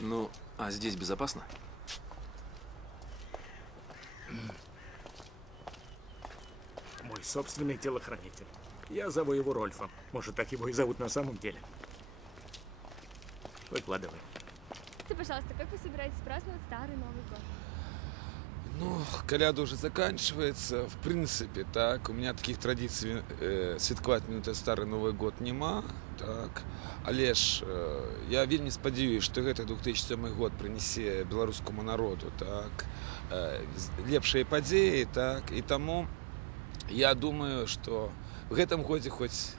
Ну, а здесь безопасно? Мой собственный телохранитель. Я зову его Рольфом. Может, так его и зовут на самом деле. Выкладывай. Скажите, пожалуйста, как вы собираетесь праздновать Старый Новый год? Ну, коляда уже заканчивается. В принципе, так, у меня таких традиций святкувати мене Старий Новий год нема. Так. Але ж я вельмі спадзяюсь, што гэты 2007 год прынесе беларускаму народу так, лепшыя падзеі, так, і таму я думаю, што в гэтым годзе хоць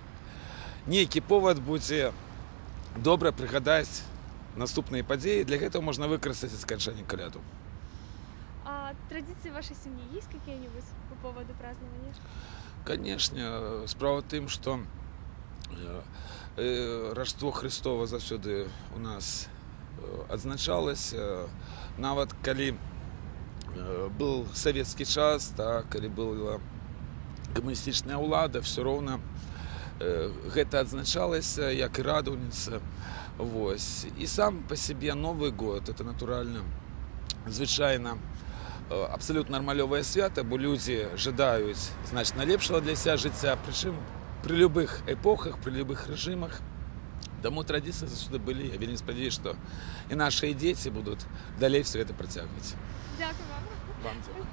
нейкі повод будзе добра прыгадаць наступныя падзеі. Для гэтага можна выкарыстаць сканчэнне каляду. А традиции вашей семьи есть какие-нибудь по поводу празднования? Конечно, справа в тым, што Рождество Христово заўсёды у нас адзначалася, нават калі был савецкі час, так, калі была камуністычная ўлада, все роўна гэта адзначалася як і радаўніца. Вось. І сам па сябе Новы год это натуральна звычайна абсалютна нармалёвае свята, бо людзі жадаюць значна лепшага для сябе жыцця, прычым при любых эпохах, при любых режимах. Таму традиции заўсёды былі. Я вельмі спадзяюсь, што і нашыя дзеці будуць далей все это працягваць. Дякую вам. Вам дзякую.